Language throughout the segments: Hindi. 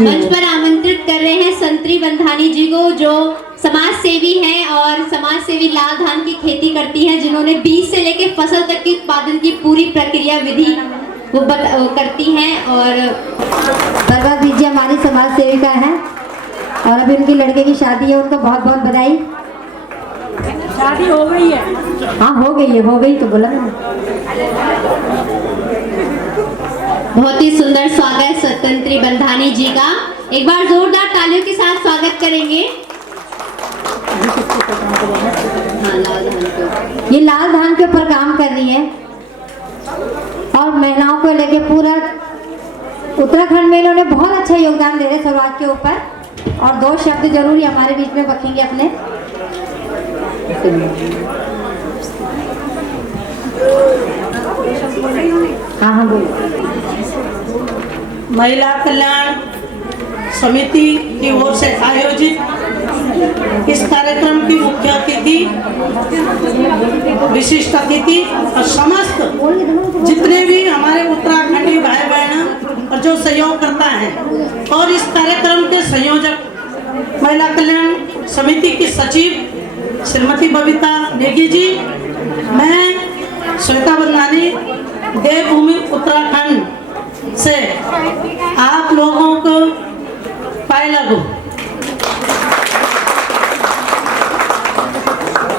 मंच पर आमंत्रित कर रहे हैं संतरी बंधानी जी को, जो समाज सेवी हैं और समाज सेवी लाल धान की खेती करती हैं, जिन्होंने बीज से लेकर फसल तक के उत्पादन की पूरी प्रक्रिया विधि वो करती हैं। और बरबाद जी हमारी समाज सेविका हैं और अभी उनकी लड़के की शादी है, उनको बहुत बहुत बधाई। शादी हो गई है? हाँ हो गई तो बोला ना। बहुत ही सुंदर स्वागत संतरी बंधानी जी का, एक बार जोरदार तालियों के साथ स्वागत करेंगे। हाँ, लाल धान को, ये लाल धान के ऊपर काम कर रही है और महिलाओं को लेके पूरा उत्तराखंड में इन्होंने बहुत अच्छा योगदान दे रहे समाज के ऊपर। और दो शब्द जरूरी हमारे बीच में रखेंगे अपने। हाँ बोलो। महिला कल्याण समिति की ओर से आयोजित इस कार्यक्रम की मुख्य अतिथि, विशिष्ट अतिथि और समस्त जितने भी हमारे उत्तराखंडी भाई बहन और जो सहयोग करता है, और इस कार्यक्रम के संयोजक महिला कल्याण समिति की सचिव श्रीमती बबीता नेगी जी, मैं श्वेता बंधानी देवभूमि उत्तराखंड से आप लोगों को पाए लगो।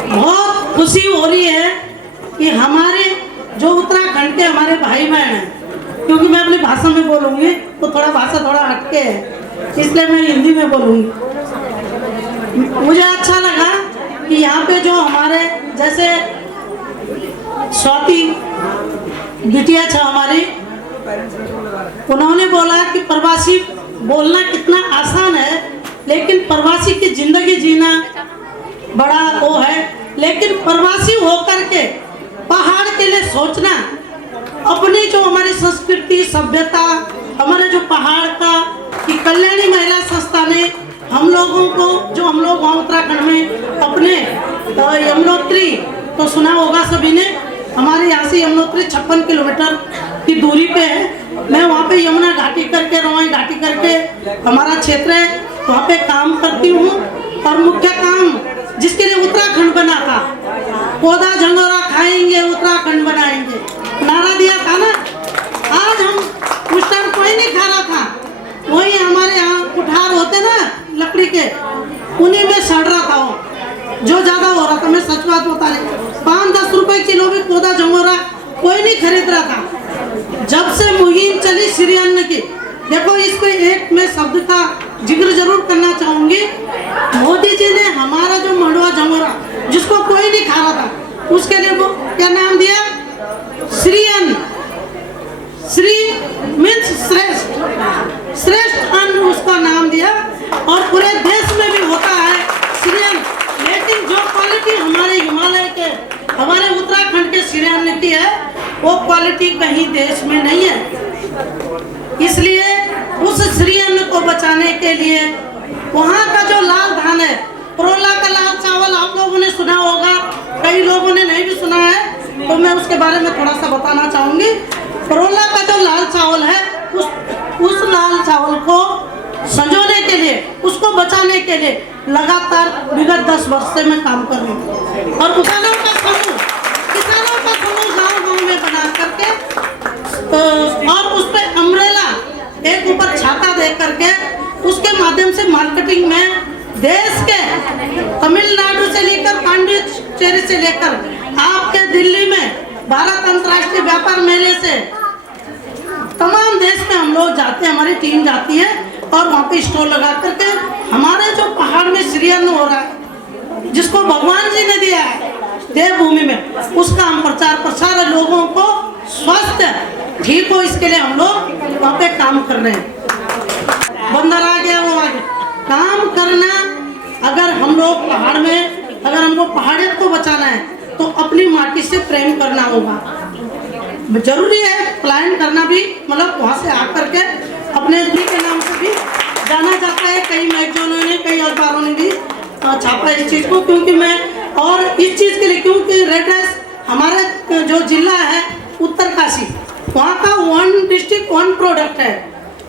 बहुत खुशी हो रही है कि हमारे जो उत्तराखंड के हमारे भाई बहन हैं, क्योंकि मैं अपनी भाषा में बोलूँगी तो भाषा थोड़ा हटके है, इसलिए मैं हिंदी में बोलूँगी। मुझे अच्छा लगा कि यहाँ पे जो हमारे जैसे स्वाति बिटिया था हमारी, उन्होंने बोला कि प्रवासी बोलना कितना आसान है, लेकिन प्रवासी की जिंदगी जीना बड़ा वो है। लेकिन प्रवासी होकर के पहाड़ के लिए सोचना, अपनी जो हमारी संस्कृति सभ्यता, हमारे जो पहाड़ का कि कल्याणी महिला संस्था ने हम लोगों को, जो हम लोग वहाँ उत्तराखंड में अपने यमुनोत्री तो सुना होगा सभी ने, हमारे यहाँ से यमुनोत्री 56 किलोमीटर की दूरी पे है। मैं वहाँ पे यमुना घाटी करके, रवाई घाटी करके हमारा क्षेत्र है, वहाँ पे काम करती हूँ। और मुख्य काम जिसके लिए उत्तराखंड बना था, पौधा झंगोरा खाएंगे उत्तराखंड बनाएंगे, नारा दिया था ना। आज हम उस टाइम कोई नहीं खा रहा था, वही हमारे यहाँ कुठार होते ना लकड़ी के, उन्हीं में सड़ रहा था वो, जो ज्यादा हो रहा था। मैं सच बात बता रही, 5-10 रुपए किलो भी पौधा झंगोरा कोई नहीं खरीद रहा था। जब से मुहिम चली श्री अन्न की, देखो इस पे एक मैं शब्द का जिक्र जरूर करना चाहूंगी। मोदी जी ने हमारा जो मंडवा झंगोरा, जिसको कोई नहीं खा रहा था, उसके लिए वो क्या नाम दिया? श्री अन्न। श्री मीन्स श्रेष्ठ, श्रेष्ठ अन्न उसका नाम दिया। और पूरे देश में भी होता है श्री अन्न, लेकिन जो क्वालिटी हमारे हिमालय के, हमारे उत्तराखंड के श्री अन्न की है, वो क्वालिटी कहीं देश में नहीं है। इसलिए उस श्री अन्न को बचाने के लिए वहाँ का जो लाल धान है, परोला का लाल चावल आप लोगों ने सुना होगा, कई लोगों ने नहीं भी सुना है, तो मैं उसके बारे में थोड़ा सा बताना चाहूंगी। परोला का जो लाल चावल है, उस लाल चावल को संजोने के लिए, उसको बचाने के लिए लगातार विगत 10 वर्ष से मैं काम कर रही हूँ। और किसानों का समूह गाँव में बना करके, और उस पर अम्ब्रेला एक ऊपर छाता दे करके, उसके माध्यम से मार्केटिंग में देश के तमिलनाडु से लेकर पांडिचेरी से लेकर आपके दिल्ली में भारत अंतर्राष्ट्रीय व्यापार मेले से तमाम देश में हम लोग जाते हैं, हमारी टीम जाती है और वहाँ पे स्टॉल लगा करके हमारे जो पहाड़ में श्री अन्न हो रहा है, जिसको भगवान जी ने दिया है देवभूमि में, उसका हम प्रचार प्रसार, लोगों को स्वस्थ ठीक हो, इसके लिए हम लोग वहाँ पे काम कर रहे हैं। बंदर आ गया, वो आ गया, काम करना। अगर हम लोग पहाड़ में, अगर हमको पहाड़ियत को बचाना है तो अपनी माटी से प्रेम करना होगा। जरूरी है प्लान करना भी, मतलब वहाँ से आकर के अपने दिल के नाम से भी जाना जाता है। कई मैगजीनों ने, कई अखबारों ने भी छापा इस चीज़ को, क्योंकि मैं और इस चीज़ के लिए, क्योंकि रेड राइस हमारे जो जिला है उत्तरकाशी, वहाँ का 1 डिस्ट्रिक्ट 1 प्रोडक्ट है,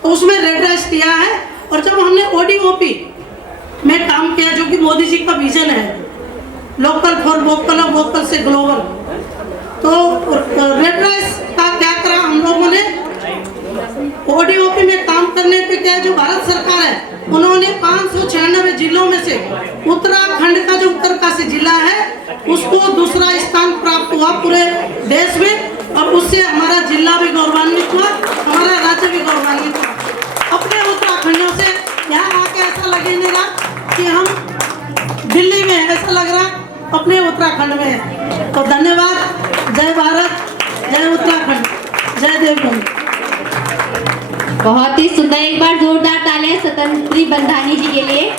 तो उसमें रेड राइस दिया है। और जब हमने ODOP में काम किया, जो कि मोदी जी का विजन है, लोकल फॉर वोकल और वोकल से ग्लोबल, तो रेड राइस का क्या करा हम लोगों ने, ODOP में काम करने पे क्या, जो भारत सरकार है उन्होंने 596 जिलों में से उत्तराखंड का जो उत्तरकाशी जिला है उसको दूसरा स्थान प्राप्त हुआ पूरे देश में, और उससे हमारा जिला भी गौरवान्वित हुआ, हमारा राज्य भी गौरवान्वित हुआ। अपने उत्तराखंडियों से यहाँ आके ऐसा लगे नहीं रहा कि हम दिल्ली में, ऐसा लग रहा अपने उत्तराखंड में है। तो धन्यवाद। जय भारत, जय उत्तराखंड, जय देवभूमि। बहुत ही सुंदर, एक बार जोरदार तालियां स्वतंत्री बंधानी जी के लिए।